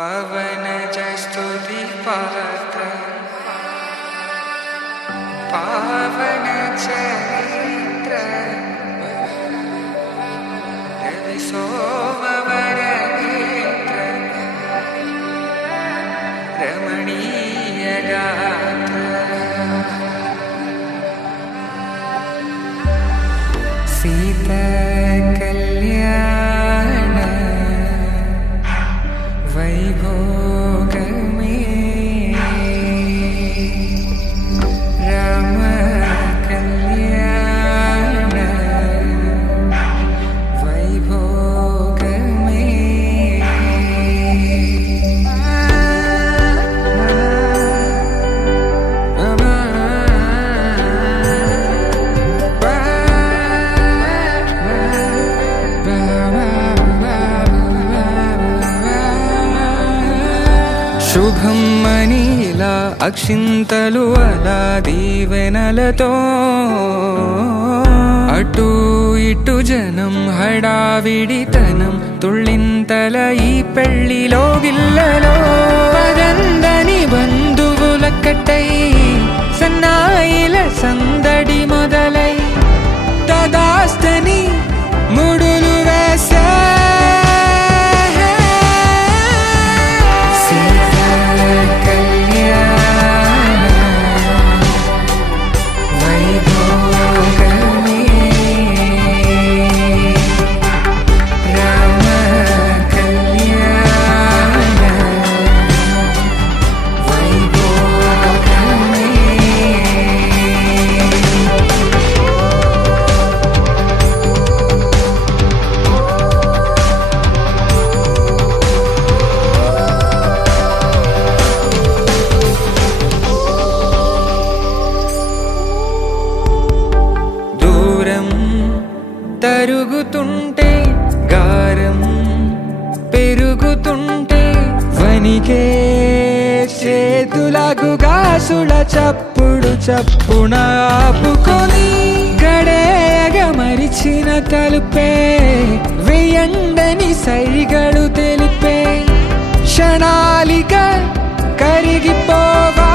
पवनज स्तुति पात्र पावन चरित्र रवि सोमवर नेत्र रमणीय गात्र सीता कल्याण वैभोग में राम कल्याण वैभोग में శుభం మనీలా అక్షింతలు అలా దీవెనలతో అటు ఇటు జనం హడావిడితనం తుళ్ళింతల ఈ పెళ్లిలో గిల్లలో పదందని బంధువుల కట్టై సన్నాయిల సందడి మొదలై తదాస్తని ముడులు వేసే తరుగుతుంటే గారం పెరుగుతుంటే వనికే చేతులకు గాసుల చప్పుడు చప్పున ఆపుకొని గడేయగ మరిచిన తలుపే వేయండని సైగడు తెలిపే క్షణాలిక కరిగిపోవా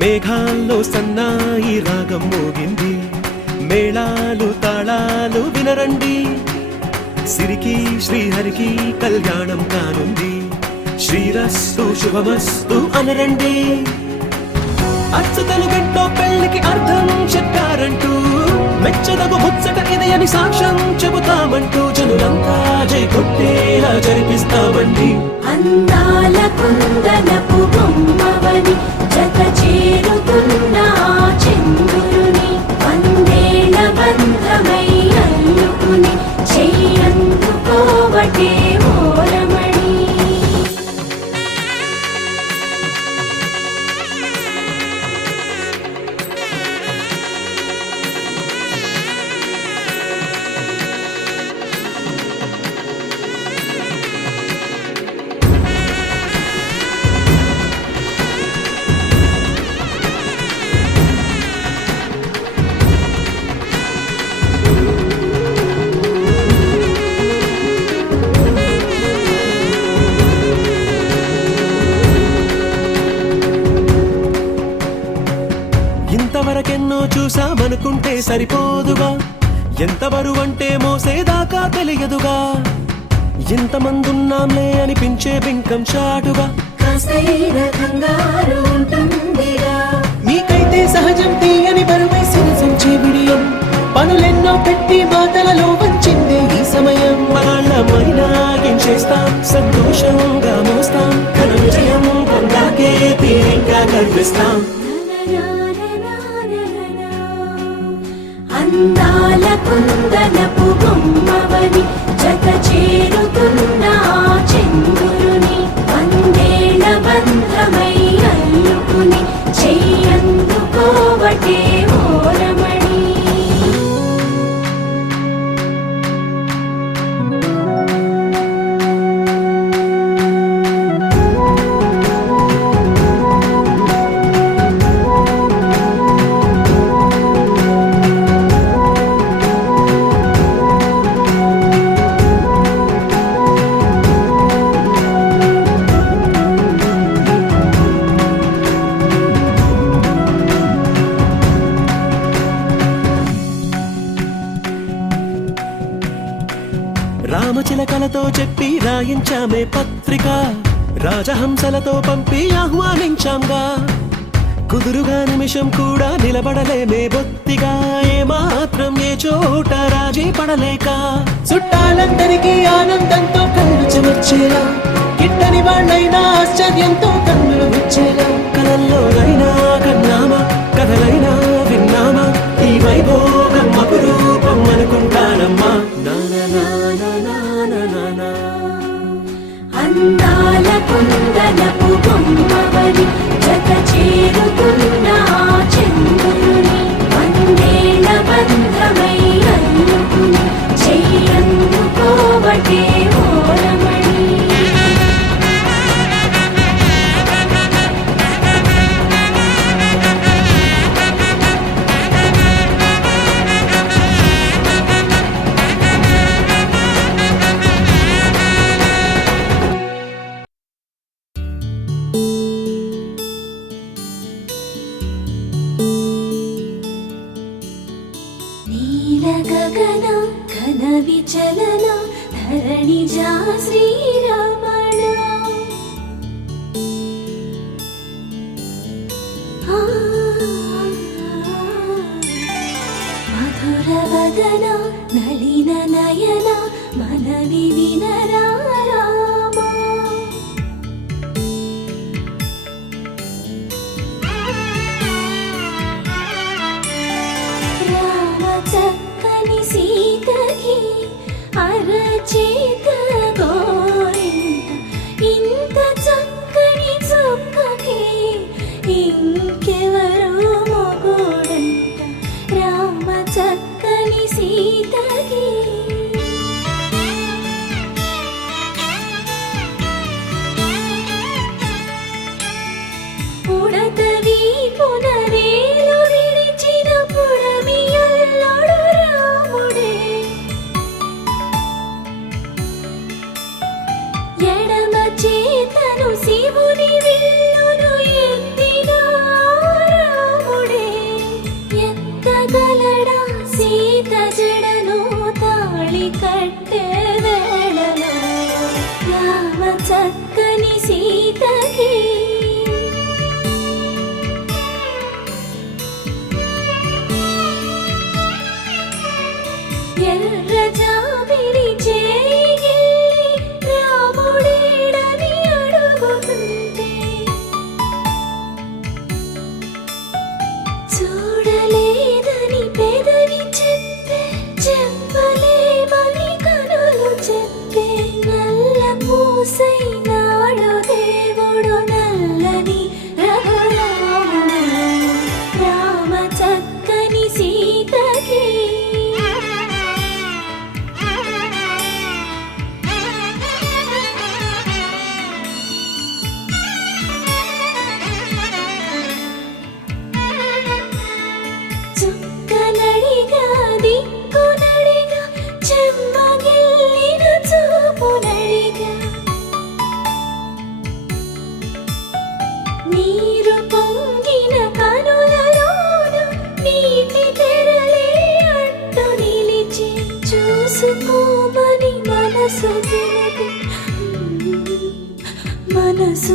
మేఘాల్లో సన్నాయి రాగం మోగింది మేళాలు తాళాలు వినరండి సిరికి శ్రీహరికి కళ్యాణం కానుంది శ్రీరస్తు శుభమస్తు అనరండి అచ్చతలు గంటో పెళ్లికి అర్థం చెప్పారంటూ మెచ్చదగు ముచ్చట ఇది అని సాక్ష్యం చెబుతామంటూ జనులంతా జై కొట్టేలా జరిపిస్తామండి అందాల కుందనపు బొమ్మవని జత చేరుతున్న చంద్రుని వందేళ్ల బంధమై అల్లుకుని చెయ్యందుకోవటే ఓరమణి ఇదివరకెన్నో చూసామనుకుంటే సరిపోదుగా, ఎంత బరువంటే మోసేదాకా తెలియదుగా, ఎంతమందున్నాంలే అనిపించే బింకం చాటుగా. కాస్తైన కంగారు ఉంటుందిగా, మీకైతే సహజం తీయని బరువై సిరసించే బిడియం, పనులెన్నో పెట్టి మాటలలో వంచిందే ఈ సమయం. వాళ్ళమైనా చేస్తాం, సంతోషంగా మోస్తాం, ఘన విజయం పొందాకే తీరిగ్గా కనిపిస్తాం. అందాల కుందనపు బొమ్మవని జత చేరుతున్న ఆ చంద్రుని వందేళ్ల బంధమై అల్లుకుని చెయ్యందుకోవటే ఓరమణి. రామచిలకలతో చెప్పి రాయించామే పత్రిక, రాజహంసలతో పంపి ఆహ్వానించాంగా, కుదురుగా నిమిషం కూడా నిలబడలేమే బొత్తిగా, ఏమాత్రం ఏ చోట రాజీ పడలేక, చుట్టాలందరికీ ఆనందంతో కళ్ళు చెమర్చేలా, గిట్టని వాళ్ళైనా ఆశ్చర్యంతో కన్నులు విచ్చేలా, కలల్లోనైనా కన్నామా కథలైనా విన్నామా, ఈ వైభోగం అపురూపం అనుకుంటానమ్మా. అందాల కుందనపు బొమ్మవని జత చేరుతున్న ఆ చంద్రుని వందేళ్ల బంధమై అల్లుకుని చెయ్యందుకోవటే ఓరమణి. నీలగగన ఘన విచలన ధరణిజా శ్రీరమణ. మధురవదన నళిన నయన మనవి వినరా రామా. రామ చక్కని సీతకి అరచేత గోరింట, ఇంత చక్కని చుక్కకి ఇంకెవరు మొగుడంట. రామ చక్కని సీతకి ఉడతవి పునరేలు విడిచిన పుడమియల్లుడు రాముడే. ఎడమ చేతను శివుని విల్లును ఎత్తిన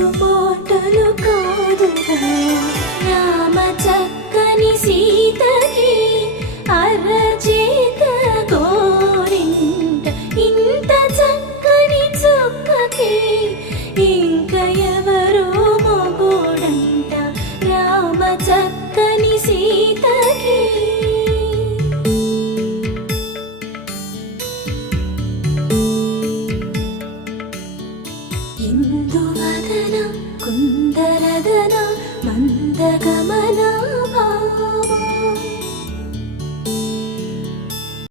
ఆటుపోటులు కాదుగా రామ చక్కని సీతకి అరచి